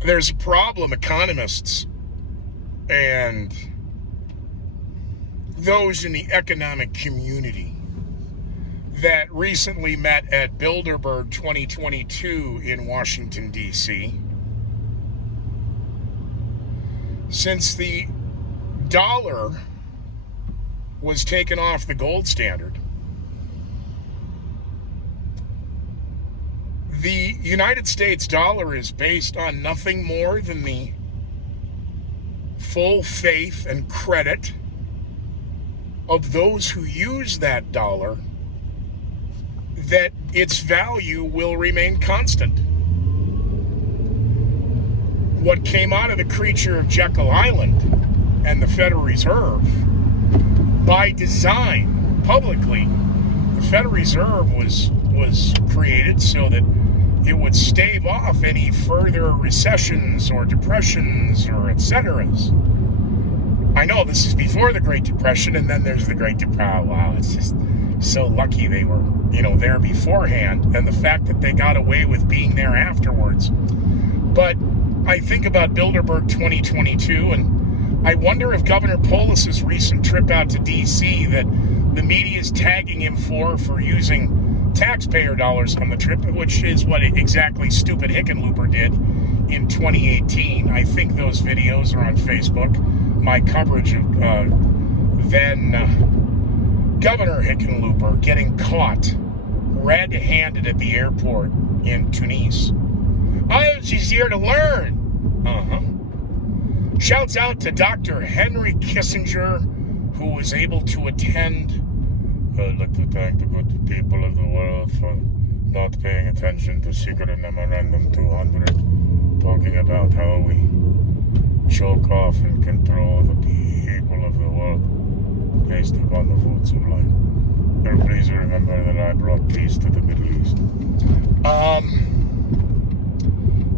There's a problem, economists and those in the economic community that recently met at Bilderberg 2022 in Washington, D.C. Since the dollar was taken off the gold standard, the United States dollar is based on nothing more than the full faith and credit of those who use that dollar that its value will remain constant. What came out of the creature of Jekyll Island and the Federal Reserve, by design, publicly, the Federal Reserve was created so that it would stave off any further recessions or depressions or et-ceteras. I know this is before the Great Depression, and then there's the Great Depression. Wow, it's just so lucky they were, there beforehand, and the fact that they got away with being there afterwards. But I think about Bilderberg 2022, and I wonder if Governor Polis's recent trip out to D.C. that the media is tagging him for using taxpayer dollars on the trip, which is what exactly stupid Hickenlooper did in 2018. I think those videos are on Facebook. My coverage of then Governor Hickenlooper getting caught red-handed at the airport in Tunis. Oh, she's here to learn. Shouts out to Dr. Henry Kissinger, who was able to attend. I'd like to thank the good people of the world for not paying attention to Secret Memorandum 200, talking about how we choke off and control the people of the world based upon the food supply. But please remember that I brought peace to the Middle East.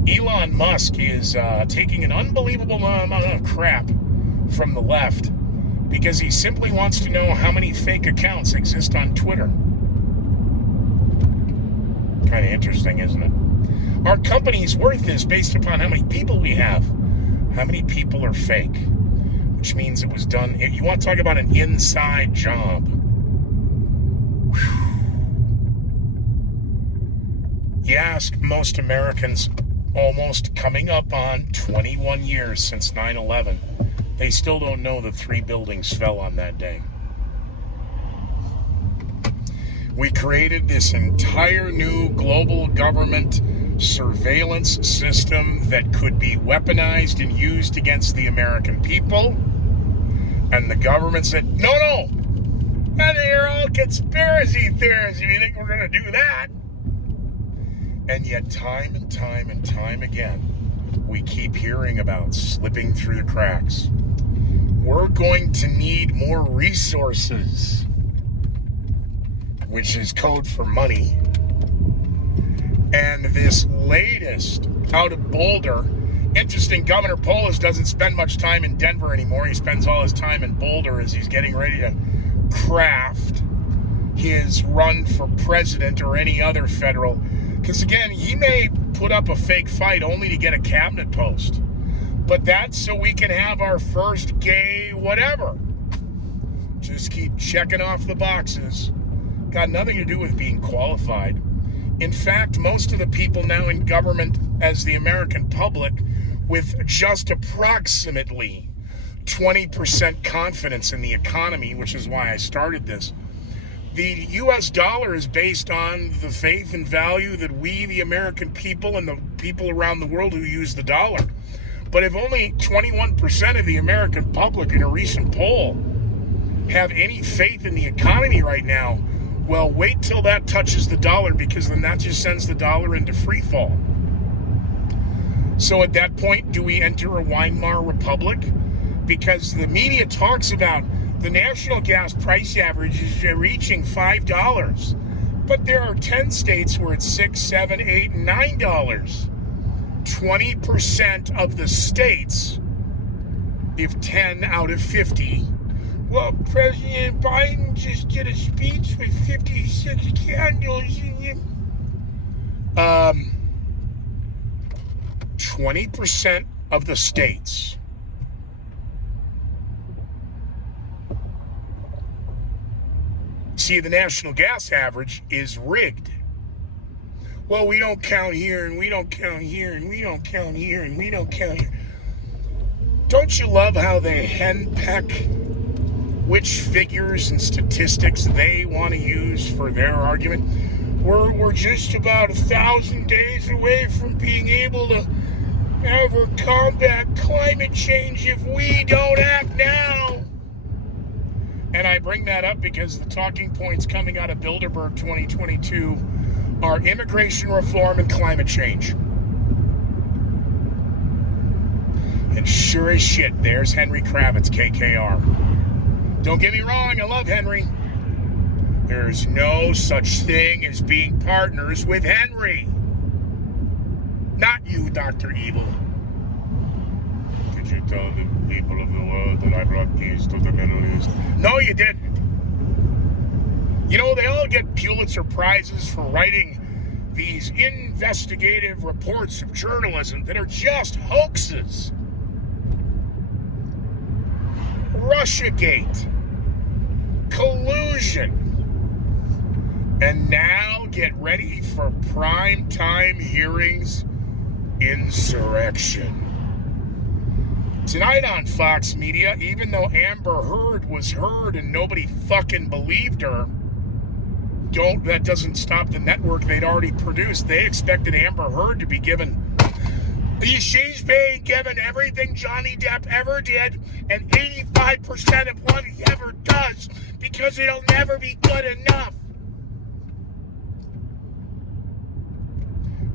Elon Musk is taking an unbelievable amount of crap from the left because he simply wants to know how many fake accounts exist on Twitter. Kind of interesting, isn't it? Our company's worth is based upon how many people we have. How many people are fake? Which means it was done. You want to talk about an inside job. Whew. You ask most Americans, almost coming up on 21 years since 9/11, they still don't know that 3 buildings fell on that day. We created this entire new global government surveillance system that could be weaponized and used against the American people. And the government said, no, they're all conspiracy theories if you think we're going to do that. And yet time and time again, we keep hearing about slipping through the cracks. We're going to need more resources, which is code for money. And this latest out of Boulder, interesting, Governor Polis doesn't spend much time in Denver anymore. He spends all his time in Boulder as he's getting ready to craft his run for president or any other federal. Because again, he may put up a fake fight only to get a cabinet post. But that's so we can have our first gay whatever. Just keep checking off the boxes. Got nothing to do with being qualified. In fact, most of the people now in government as the American public with just approximately 20% confidence in the economy, which is why I started this. The U.S. dollar is based on the faith and value that we, the American people, and the people around the world who use the dollar. But if only 21% of the American public in a recent poll have any faith in the economy right now, well, wait till that touches the dollar, because then that just sends the dollar into free fall. So at that point, do we enter a Weimar Republic? Because the media talks about the national gas price average is reaching $5. But there are 10 states where it's $6, $7, $8, and $9. 20% of the states, if 10 out of 50, well, President Biden just did a speech with 56 candles in it. 20% of the states see, the national gas average is rigged. Well, we don't count here, and we don't count here, and we don't count here, and we don't count here. Don't you love how they henpeck which figures and statistics they want to use for their argument? We're just about 1,000 days away from being able to ever combat climate change if we don't act now. And I bring that up because the talking points coming out of Bilderberg 2022 are immigration reform and climate change. And sure as shit, there's Henry Kravitz, KKR. Don't get me wrong, I love Henry. There's no such thing as being partners with Henry. Not you, Dr. Evil. Did you tell the people of the world that I brought peace to the Middle East? No, you didn't. You know, they all get Pulitzer Prizes for writing these investigative reports of journalism that are just hoaxes. Russiagate. Collusion. And now get ready for primetime hearings. Insurrection. Tonight on Fox Media, even though Amber Heard was heard and nobody fucking believed her, that doesn't stop the network they'd already produced. They expected Amber Heard to be given. She's being given everything Johnny Depp ever did and 85% of what he ever does because it'll never be good enough.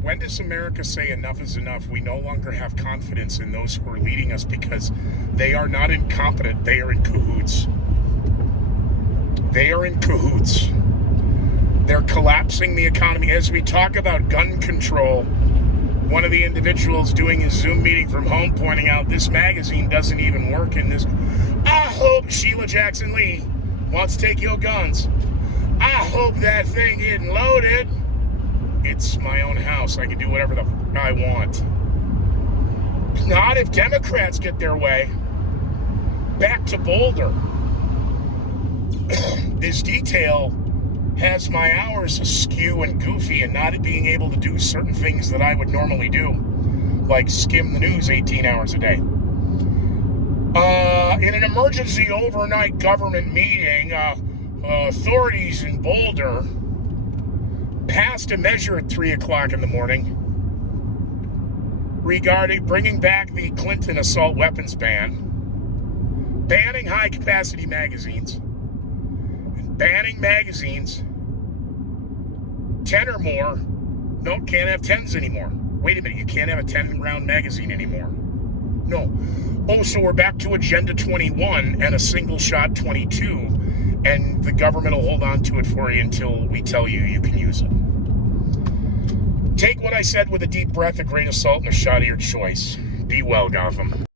When does America say enough is enough? We no longer have confidence in those who are leading us because they are not incompetent. They are in cahoots. They are in cahoots. They're collapsing the economy. As we talk about gun control, one of the individuals doing his Zoom meeting from home pointing out this magazine doesn't even work in this. I hope Sheila Jackson Lee wants to take your guns. I hope that thing isn't loaded. It's my own house. I can do whatever the fuck I want. Not if Democrats get their way. Back to Boulder. This detail has my hours askew and goofy and not being able to do certain things that I would normally do, like skim the news 18 hours a day. In an emergency overnight government meeting, authorities in Boulder passed a measure at 3 o'clock in the morning regarding bringing back the Clinton assault weapons ban, banning high-capacity magazines, and banning magazines 10 or more. No, can't have 10s anymore. Wait a minute, you can't have a 10-round magazine anymore. No. Oh, so we're back to Agenda 21 and a single-shot 22, and the government will hold on to it for you until we tell you you can use it. Take what I said with a deep breath, a grain of salt, and a shot of your choice. Be well, Gotham.